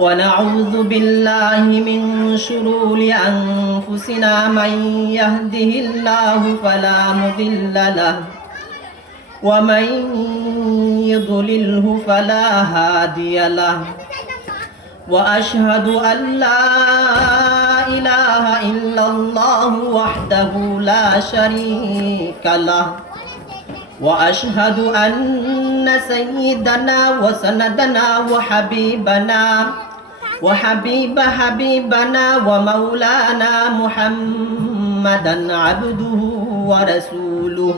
ونعوذ بالله من شرور أنفسنا من يهده الله فلا مضل له ومن يضلله فلا هادي له وأشهد أن لا إله إلا الله وحده لا شريك له وأشهد أن سيدنا وسندنا وحبيبنا وحبيب حبيبنا ومولانا محمدا عبده ورسوله.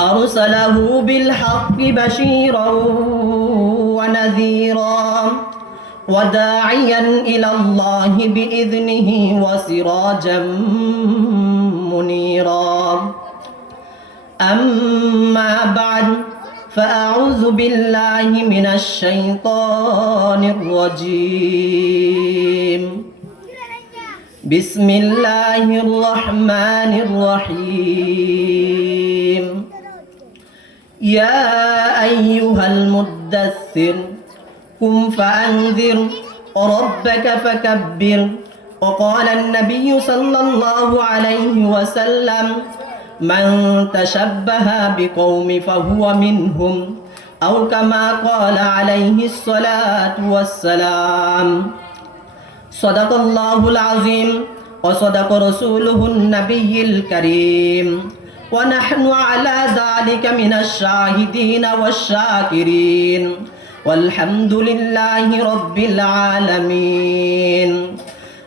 أرسله بالحق بشيرا ونذيرا وداعيا إلى الله بإذنه وسراجا منيرا. أما بعد فأعوذ بالله من الشيطان الرجيم بسم الله الرحمن الرحيم يا أيها المدثر قم فأنذر ربك فكبر وقال النبي صلى الله عليه وسلم من تشبه بقوم فهو منهم أو كما قال عليه الصلاة والسلام صدق الله العظيم وصدق رسوله النبي الكريم ونحن على ذلك من الشاهدين والشاكرين والحمد لله رب العالمين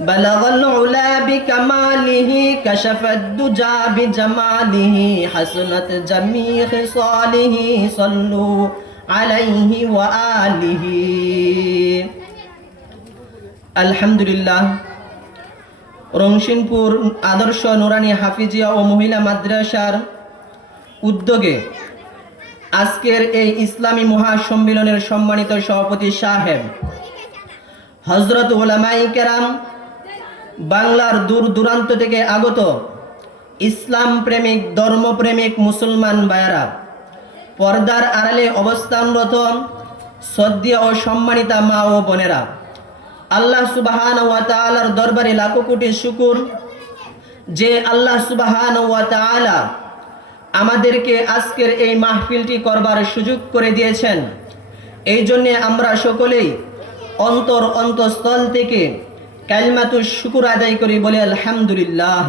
بلغ العلا بكماله كشف الدجى بجماله حسنت جميع خصاله صلوا عليه وآله الحمد لله রংশিনপুর আদর্শ নুরানি হাফিজিয়া ও মহিলা মাদ্রাসার উদ্যোগে আজকের এই ইসলামী মহাসম্মেলনের সম্মানিত সভাপতি সাহেব হজরত ওলামাই কেরাম বাংলার দূর দূরান্ত থেকে আগত ইসলাম প্রেমিক, ধর্মপ্রেমিক মুসলমান বায়ারা পর্দার আড়ালে অবস্থানরত সদ্য ও সম্মানিতা মা ও বোনেরা, আল্লাহ সুবাহান ওয়া তাআলার দরবারে লাখো কোটি শুকুর যে আল্লাহ সুবাহান ওয়া তাআলা আমাদেরকে আজকের এই মাহফিলটি করবার সুযোগ করে দিয়েছেন। এই জন্যে আমরা সকলেই অন্তর অন্তঃস্থল থেকে কালমাতুর শুকুর আদায় করি, বলে আলহামদুলিল্লাহ।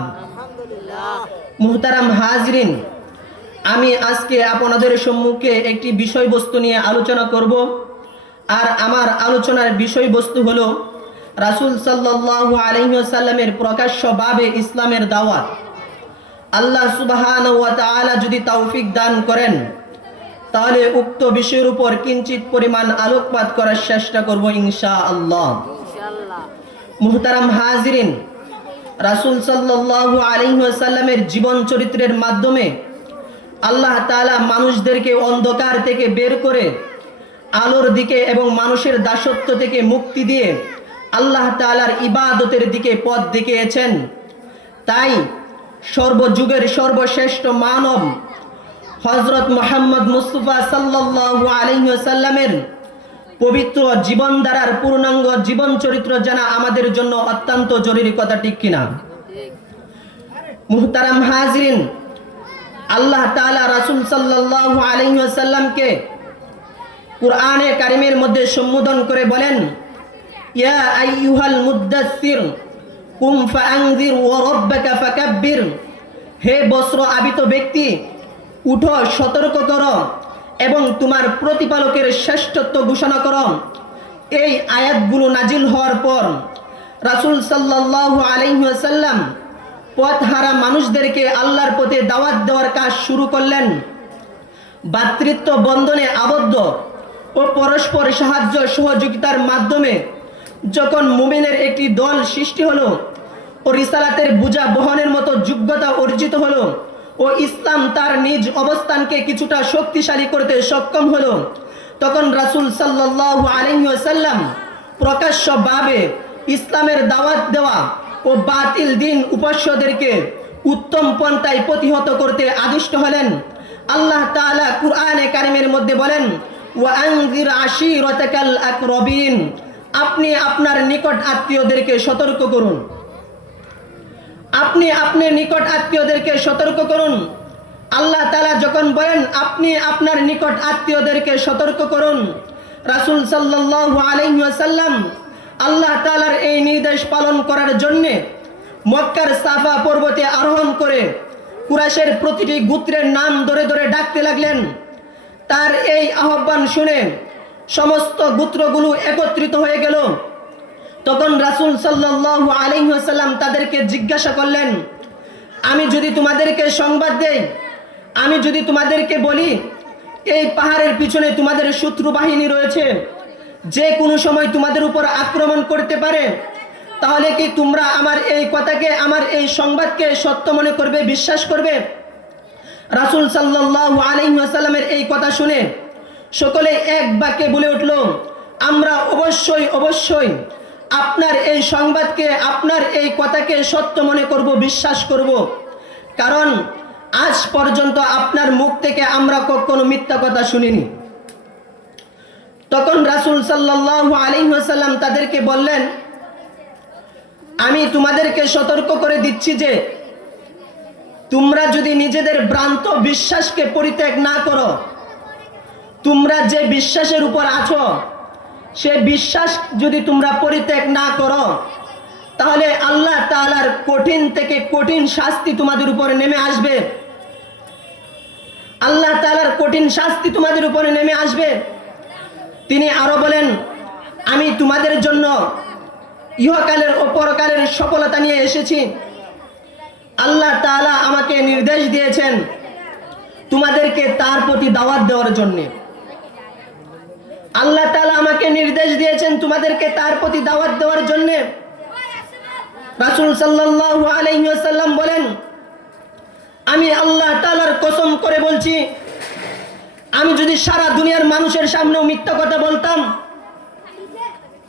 মুহতারাম হাজরিন, আমি আজকে আপনাদের সম্মুখে একটি বিষয়বস্তু নিয়ে আলোচনা করব। আর আমার আলোচনার বিষয়বস্তু হলো রাসুল সাল্লাহ আলহিসাল্লামের প্রকাশ্যভাবে ইসলামের দাওয়াত। আল্লাহ সুবাহান যদি তৌফিক দান করেন, তাহলে উক্ত বিষয়ের উপর কিঞ্চিত পরিমাণ আলোকপাত করার চেষ্টা করব ইনশা আল্লাহ মুহতারাম হাজিরিন, রাসুল সাল্লাহ আলহিহাসাল্লামের জীবন চরিত্রের মাধ্যমে আল্লাহ তাআলা মানুষদেরকে অন্ধকার থেকে বের করে আলোর দিকে এবং মানুষের দাসত্ব থেকে মুক্তি দিয়ে আল্লাহ তাআলার ইবাদতের দিকে পথ দেখিয়েছেন। তাই সর্বযুগের সর্বশ্রেষ্ঠ মানব হজরত মোহাম্মদ মুস্তফা সাল্লাল্লাহু আলাইহি সাল্লামের পবিত্র জীবন দ্বারার পূর্ণাঙ্গ জীবন চরিত্র জানা আমাদের জন্য অত্যন্ত জরুরি কথা, ঠিক কিনা? মুহতারাম হাজরিন, আল্লাহ তাআলা রাসুল সাল্লাল্লাহু আলাইহি সাল্লামকে কুরআনে কারিমের মধ্যে সম্বোধন করে বলেন হে বস্ত্র আবিত ব্যক্তি, উঠো, সতর্ক করো। এবং তোমার প্রতিপালকের শ্রেষ্ঠত্ব ঘোষণা করো। এই আয়াতগুলো নাজিল হওয়ার পর রাসূল সাল্লাল্লাহু আলাইহি পথ হারা মানুষদেরকে আল্লাহর পথে দাওয়াত দেওয়ার কাজ শুরু করলেন। ভাতৃত্ব বন্ধনে আবদ্ধ ও পরস্পর সাহায্য সহযোগিতার মাধ্যমে যখন মুমিনের একটি দল সৃষ্টি হলো ও রিসালাতের বোঝা বহনের মতো যোগ্যতা অর্জিত হলো ও ইসলাম তার নিজ অবস্থানকে কিছুটা শক্তিশালী করতে সক্ষম হলো। তখন রাসূল সাল্লাল্লাহু আলাইহি ওয়াসাল্লাম প্রকাশ্যভাবে ইসলামের দাওয়াত দেওয়া ও বাতিল দিন উপাস্যদেরকে উত্তম পন্থায় প্রতিহত করতে আদিষ্ট হলেন। আল্লাহ তাআলা কুরআনে কারিমের মধ্যে বলেন ওয়াআনজির আশিরাতাকাল আকরাবিন আপনি আপনার নিকট আত্মীয়দেরকে সতর্ক করুন। আপনি আপনার নিকট আত্মীয়দেরকে সতর্ক করুন। আল্লাহ তালা যখন বলেন, আপনি আপনার নিকট আত্মীয়দেরকে সতর্ক করুন। রাসূল সাল্লাল্লাহু আলাইহি ওয়াসাল্লাম আল্লাহ তালার এই নির্দেশ পালন করার জন্যে মক্কার সাফা পর্বতে আরোহণ করে কুরাশের প্রতিটি গোত্রের নাম ধরে ধরে ডাকতে লাগলেন। তার এই আহ্বান শুনে সমস্ত গোত্রগুলো একত্রিত হয়ে গেল। তখন রাসূল সাল্লাল্লাহু আলাইহি ওয়াসাল্লাম তাদেরকে জিজ্ঞাসা করলেন, আমি যদি তোমাদেরকে সংবাদ দেই, আমি যদি তোমাদেরকে বলি, এই পাহাড়ের পিছনে তোমাদের শত্রু বাহিনী রয়েছে, যে কোনো সময় তোমাদের উপর আক্রমণ করতে পারে, তাহলে কি তোমরা আমার এই কথাকে, আমার এই সংবাদকে সত্য মনে করবে, বিশ্বাস করবে? রাসূল সাল্লাল্লাহু আলাইহি ওয়াসাল্লামের এই কথা শুনে সকলে এক বাক্যে বলে উঠল, আমরা অবশ্যই অবশ্যই আপনার এই সংবাদকে, আপনার এই কথাকে সত্য মনে করব, বিশ্বাস করব। কারণ আজ পর্যন্ত আপনার মুখ থেকে আমরা কখনো মিথ্যা কথা শুনিনি। তখন রাসূল সাল্লাল্লাহু আলাইহি ওয়াসাল্লাম তাদেরকে বললেন, আমি তোমাদেরকে সতর্ক করে দিচ্ছি যে, তোমরা যদি নিজেদের ভ্রান্ত বিশ্বাসকে পরিত্যাগ না করো, তোমরা যে বিশ্বাসের উপর আছো সে বিশ্বাস যদি তোমরা পরিত্যাগ না করো, তাহলে আল্লাহ তাআলার কঠিন থেকে কঠিন শাস্তি তোমাদের উপরে নেমে আসবে। আল্লাহ তাআলার কঠিন শাস্তি তোমাদের উপরে নেমে আসবে। তিনি আরও বলেন, আমি তোমাদের জন্য ইহকালের অপরকালের সফলতা নিয়ে এসেছি। আল্লাহ তাআলা আমাকে নির্দেশ দিয়েছেন তোমাদেরকে তার প্রতি দাওয়াত দেওয়ার জন্যে। আল্লাহ তালা আমাকে নির্দেশ দিয়েছেন তোমাদেরকে তার প্রতি দাওয়াত দেওয়ার জন্যে। রাসূল সাল্লাল্লাহু আলাইহি ওয়াসাল্লাম বলেন, আমি আল্লাহ তাআলার কসম করে বলছি, আমি যদি সারা দুনিয়ার মানুষের সামনেও মিথ্যা কথা বলতাম,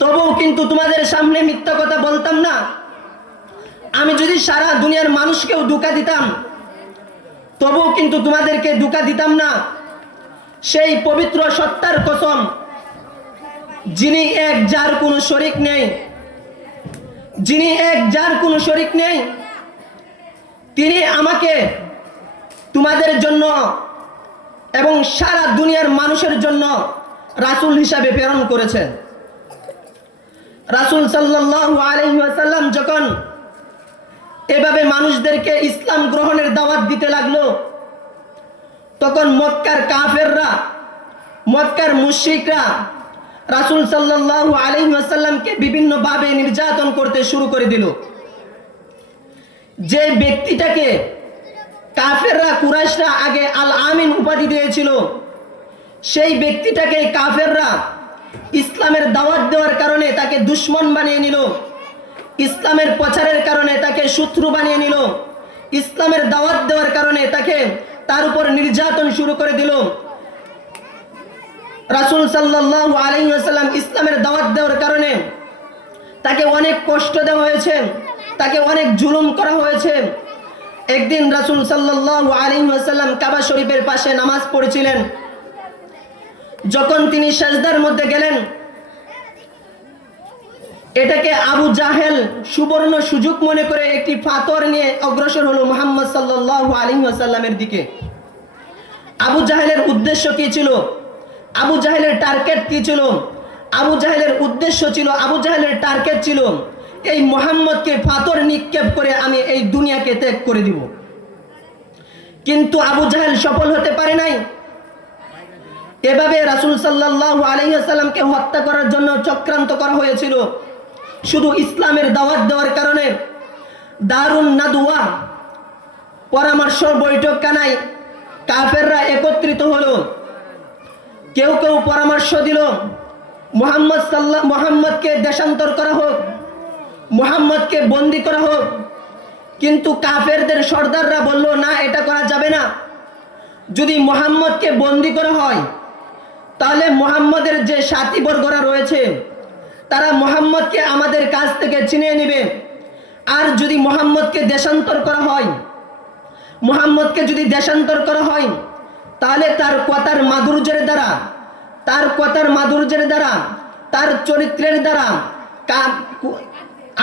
তবুও কিন্তু তোমাদের সামনে মিথ্যা কথা বলতাম না। আমি যদি সারা দুনিয়ার মানুষকেও ধোকা দিতাম, তবুও কিন্তু তোমাদেরকে ধোকা দিতাম না। সেই পবিত্র সত্তার কসম যিনি এক যার কোনো শরিক নেই, যিনি এক যার কোনো শরিক নেই, তিনি আমাকে তোমাদের জন্য এবং সারা দুনিয়ার মানুষের জন্য রাসূল হিসাবে প্রেরণ করেছেন। রাসূল ওয়াসাল্লাম যখন এভাবে মানুষদেরকে ইসলাম গ্রহণের দাওয়াত দিতে লাগল, তখন মক্কার কাফেররা, মক্কার মুশরিকরা রাসূল আলাইহি ওয়াসাল্লামকে বিভিন্নভাবে নির্যাতন করতে শুরু করে দিল। যে ব্যক্তিটাকে কাফেররা, কুরাইশরা আগে আল আমিন উপাধি দিয়েছিল, সেই ব্যক্তিটাকে কাফেররা ইসলামের দাওয়াত দেওয়ার কারণে তাকে দুশ্মন বানিয়ে নিল, ইসলামের প্রচারের কারণে তাকে শত্রু বানিয়ে নিল, ইসলামের দাওয়াত দেওয়ার কারণে তাকে তার উপর নির্যাতন শুরু করে দিল। রাসূল সাল্লাল্লাহু আলাইহি ওয়াসাল্লাম ইসলামের দাওয়াত দেওয়ার কারণে তাকে অনেক কষ্ট দেওয়া হয়েছে, তাকে অনেক জুলুম করা হয়েছে। একদিন রাসূল সাল্লাল্লাহু আলাইহি ওয়াসাল্লাম কাবা শরীফের পাশে নামাজ পড়েছিলেন। যখন তিনি সাজদার মধ্যে গেলেন, এটাকে আবু জাহেল সুবর্ণ সুযোগ মনে করে একটি পাথর নিয়ে অগ্রসর হলো মোহাম্মদ সাল্লাল্লাহু আলাইহি ওয়াসাল্লামের দিকে। আবু জাহেলের উদ্দেশ্য কি ছিল? আবু জাহেলের টার্গেট কি ছিল? আবু জাহেলের উদ্দেশ্য ছিল, আবু জাহেলের টার্গেট ছিল, এই মোহাম্মদকে পাথর নিক্ষেপ করে আমি এই দুনিয়াকে ত্যাগ করে দিব। কিন্তু আবু জাহেল সফল হতে পারে নাই। এভাবে রাসূল সাল্লাল্লাহু আলাইহি ওয়াসাল্লামকে হত্যা করার জন্য চক্রান্ত করা হয়েছিল। শুধু ইসলামের দাওয়াত দেওয়ার কারণে দারুণ নাদুয়া পরামর্শ বৈঠক কানায় কাফেররা একত্রিত হলো। কেউ কেউ পরামর্শ দিল, মোহাম্মদ সাল্লাহ মোহাম্মদকে দেশান্তর করা হোক, মোহাম্মদকে বন্দি করা হোক। কিন্তু কাফেরদের সর্দাররা বলল, না, এটা করা যাবে না। যদি মোহাম্মদকে বন্দি করা হয়, তাহলে মোহাম্মদের যে সাথীবর্গরা রয়েছে, তারা মোহাম্মদকে আমাদের কাছ থেকে চিনিয়ে নেবে। আর যদি মোহাম্মদকে দেশান্তর করা হয়, মোহাম্মদকে যদি দেশান্তর করা হয় তাহলে তার কথার মাধুর্যের দ্বারা, তার কথার মাধুর্যের দ্বারা, তার চরিত্রের দ্বারা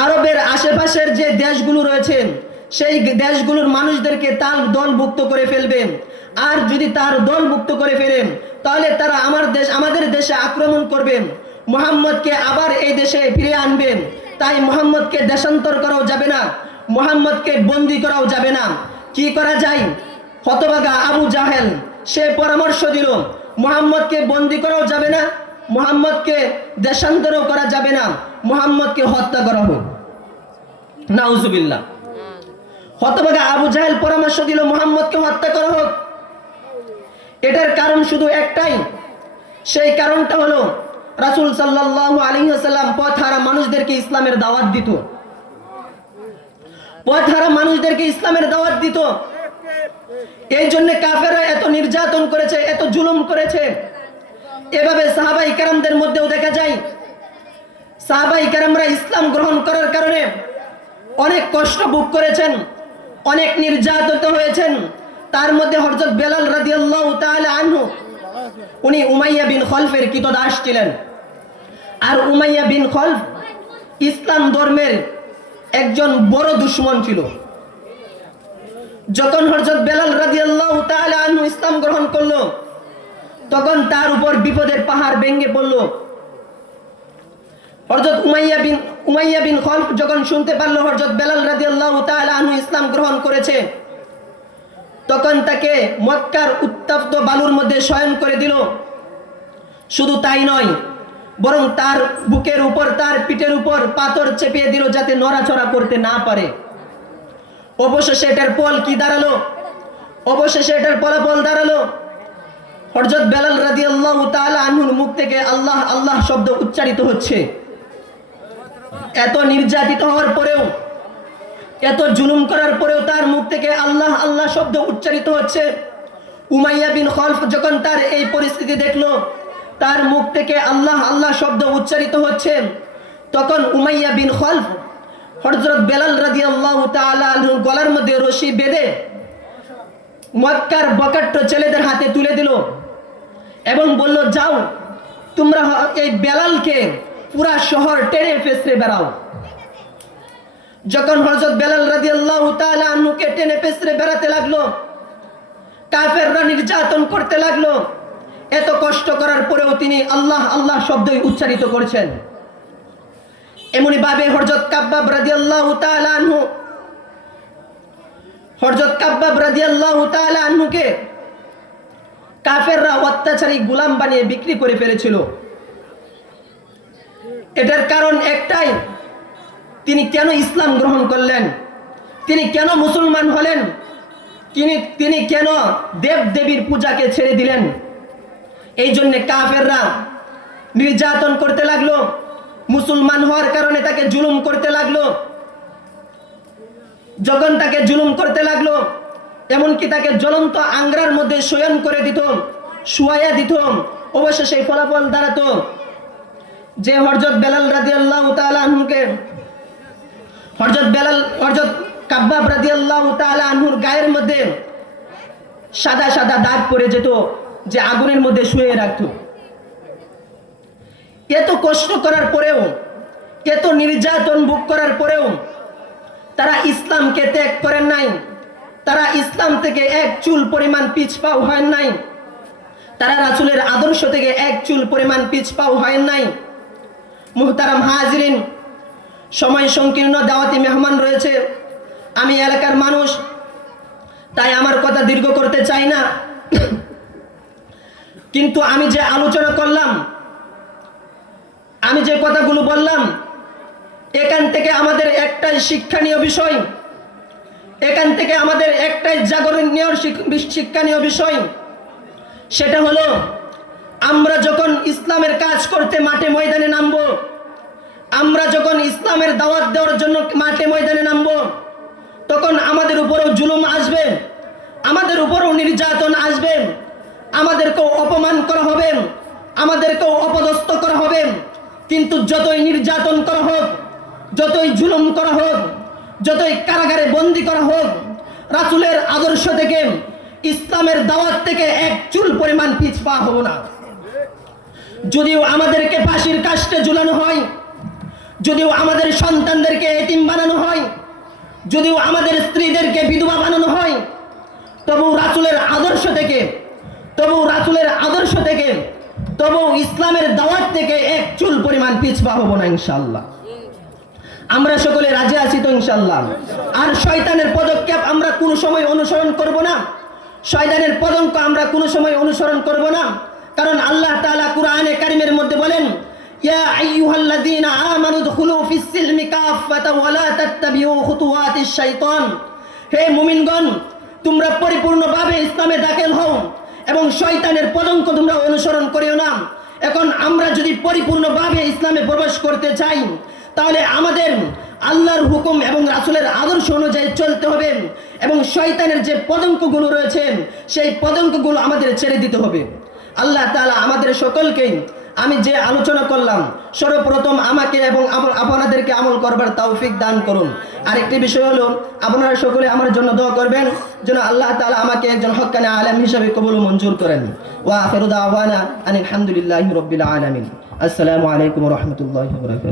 আরবের আশেপাশের যে দেশগুলো রয়েছে, সেই দেশগুলোর মানুষদেরকে তার দলভুক্ত করে ফেলবে আর যদি তার দলভুক্ত করে ফেলেন, তাহলে তারা আমার দেশ আমাদের দেশে আক্রমণ করবেন। মোহাম্মদকে আবার এই দেশে ফিরে আনবেন। তাই মোহাম্মদকে দেশান্তর করাও যাবে না, মোহাম্মদকে বন্দি করাও যাবে না। কি করা যায়? হতবাগা আবু জাহেল সে পরামর্শ দিল, মোহাম্মদকে বন্দি করাও যাবে না, মোহাম্মদকে দেশান্তরও করা যাবে না, মোহাম্মদকে হত্যা করা হোক। নাউজুবিল্লাহ। হতবাগা আবু জাহেল পরামর্শ দিল, মোহাম্মদকে হত্যা করা হোক। এটার কারণ শুধু একটাই, সেই কারণটা হলো, রাসূল সাল্লাল্লাহু আলাইহি ওয়াসাল্লাম পথহারা মানুষদেরকে ইসলামের দাওয়াত দিত। পথহারা মানুষদেরকে ইসলামের দাওয়াত দিত এই জন্য কাফেররা এত নির্যাতন করেছে, এত জুলুম করেছে। এভাবে সাহাবাই কেরামদের মধ্যেও দেখা যায়, সাহাবাই কেরামরা ইসলাম গ্রহণ করার কারণে অনেক কষ্ট ভোগ করেছেন, অনেক নির্যাতিত হয়েছেন। তার মধ্যে হযরত বেলাল তাআলা আনহু, উনি উমাইয়া বিন খলফের কৃতদাস ছিলেন। আর উমাইয়া বিন খলফ ইসলাম ধর্মের একজন বড় দুশ্মন ছিল। যখন হযরত বেলাল রাদিয়াল্লাহু তাআলা আনহু ইসলাম গ্রহণ করল, তখন তার উপর বিপদের পাহাড় ভেঙে পড়ল। হযরত উমাইয়া বিন উমাইয়া বিন খলফ যখন শুনতে পারল হযরত বেলাল রাদিয়াল্লাহু তাআলা আনহু ইসলাম গ্রহণ করেছে, তখন তাকে মক্কার উত্তপ্ত বালুর মধ্যে শয়ন করে দিল। শুধু তাই নয়, বরং তার বুকের উপর, তার পিঠের উপর পাথর চেপিয়ে দিল যাতে নড়াচড়া করতে না পারে। অবশেষে এটার ফল কি দাঁড়াল? অবশেষে এটার ফলাফল দাঁড়াল? হরজত বেলাল রাদি আল্লাহ আনহুর মুখ থেকে আল্লাহ আল্লাহ শব্দ উচ্চারিত হচ্ছে। এত নির্যাতিত হওয়ার পরেও, এত জুলুম করার পরেও তার মুখ থেকে আল্লাহ আল্লাহ শব্দ উচ্চারিত হচ্ছে। উমাইয়া বিন খলফ যখন তার এই পরিস্থিতি দেখল, তার মুখ থেকে আল্লাহ আল্লাহ শব্দ উচ্চারিত হচ্ছে। তখন উমাইয়া বিন খলফ হজরত বেলাল রাদি আল্লাহ তালুর গলার মধ্যে রশি বেঁধে মক্কার বকাট্ট ছেলেদের হাতে তুলে দিল এবং বলল, যাও, তোমরা এই বেলালকে পুরা শহর টেনে ফেসরে বেড়াও। যখন হজরত বেলাল রাজি আল্লাহ আনহুকে টেনে পেসরে বেড়াতে লাগল, কাফেররা নির্যাতন করতে লাগল, এত কষ্ট করার পরেও তিনি আল্লাহ আল্লাহ শব্দই উচ্চারিত করছেন। এমনি ভাবে হরজত কাব্বাব রাজি আল্লাহ আনহু। হরজত কাব্বাব রাজি আল্লাহ আনহুকে কাফেররা অত্যাচারী গুলাম বানিয়ে বিক্রি করে ফেলেছিল। এটার কারণ একটাই, তিনি কেন ইসলাম গ্রহণ করলেন? তিনি কেন মুসলমান হলেন? তিনি তিনি কেন দেব দেবীর পূজাকে ছেড়ে দিলেন? এই জন্য কাফেররা নির্যাতন করতে লাগল। মুসলমান হওয়ার কারণে তাকে জুলুম করতে লাগল। যখন তাকে জুলুম করতে লাগল, এমনকি তাকে জ্বলন্ত আংরার মধ্যে শয়ন করে দিত, শুয়াইয়া দিত অবশ্য সেই ফলাফল দাঁড়াতো। যে হরজত বেলাল রাজি আল্লাহ আনহুকে হরজত বেলাল হরজত কাব্বাব রাদিয়াল্লাহু তাআলা আনহুর গায়ের মধ্যে সাদা সাদা দাগ পড়ে যেত, যে আগুনের মধ্যে শুয়ে রাখত। এত কষ্ট করার পরেও এত নির্যাতন ভোগ করার পরেও তারা ইসলামকে ত্যাগ করেন নাই। তারা ইসলাম থেকে এক চুল পরিমাণ পিছপাও হয় নাই। তারা রাসূলের আদর্শ থেকে এক চুল পরিমাণ পিছপাও হয় নাই। মুহতারাম হাজরিন, সময় সংকীর্ণ দাওয়াতি মেহমান রয়েছে। আমি এলাকার মানুষ, তাই আমার কথা দীর্ঘ করতে চাই না। কিন্তু আমি যে আলোচনা করলাম আমি যে কথাগুলো বললাম, এখান থেকে আমাদের একটাই শিক্ষণীয় বিষয়, এখান থেকে আমাদের একটাই জাগরণীয় শিক- শিক্ষণীয় বিষয়, সেটা হলো আমরা যখন ইসলামের কাজ করতে মাঠে ময়দানে নামবো, আমরা যখন ইসলামের দাওয়াত দেওয়ার জন্য মাঠে ময়দানে নামবো, তখন আমাদের উপরেও জুলুম আসবে, আমাদের উপরেও নির্যাতন আসবে, আমাদেরকেও অপমান করা হবে, আমাদেরকেও অপদস্থ করা হবে। কিন্তু যতই নির্যাতন করা হোক, যতই জুলুম করা হোক, যতই কারাগারে বন্দি করা হোক, রাসুলের আদর্শ থেকে, ইসলামের দাওয়াত থেকে এক চুল পরিমাণ পিছপা হব না। যদিও আমাদেরকে ফাঁসির কাষ্টে ঝুলানো হয়, যদিও আমাদের সন্তানদেরকে এতিম বানানো হয়, যদিও আমাদের স্ত্রীদেরকে বিধবা বানানো হয়, তবু রাসুলের আদর্শ থেকে, তবু রাসুলের আদর্শ থেকে তবু ইসলামের দাওয়াত থেকে এক চুল পরিমাণ পিছপা হব না ইনশাআল্লাহ। আমরা সকলে রাজি আছি তো ইনশাল্লাহ আর শয়তানের পদক্ষেপ আমরা কোনো সময় অনুসরণ করব না। শয়তানের পদঙ্ক আমরা কোনো সময় অনুসরণ করব না। কারণ আল্লাহ তাআলা কুরআনে কারিমের মধ্যে বলেন, ইয়া আইয়ুহাল্লাযীনা আমানু দুখুলু ফিস সিলমি ওয়া লা তাত্তাবিউ খুতুওয়াতিশ শাইতান। হে মুমিনগণ, তোমরা পরিপূর্ণভাবে ইসলামে দাখিল হও। এবং শয়তানের পদঙ্ক তোমরা অনুসরণ করিও না। এখন আমরা যদি পরিপূর্ণভাবে ইসলামে প্রবেশ করতে চাই, তাহলে আমাদের আল্লাহর হুকুম এবং রাসুলের আদর্শ অনুযায়ী চলতে হবে এবং শয়তানের যে পদঙ্কগুলো রয়েছে, সেই পদঙ্কগুলো আমাদের ছেড়ে দিতে হবে। আল্লাহ তালা আমাদের সকলকেই আমি যে আলোচনা করলাম, সর্বপ্রথম আমাকে এবং আপনাদেরকে আমল করবার তৌফিক দান করুন। আরেকটি বিষয় হলো, আপনারা সকলে আমার জন্য দোয়া করবেন, যেন আল্লাহ তাআলা আমাকে একজন হকানে আলম হিসেবে কবুল মঞ্জুর করেন। ওয়া আখিরু দাওয়ানা আলহামদুলিল্লাহ রবিল আলামিন। আসসালামু আলাইকুম রাহমাতুল্লাহি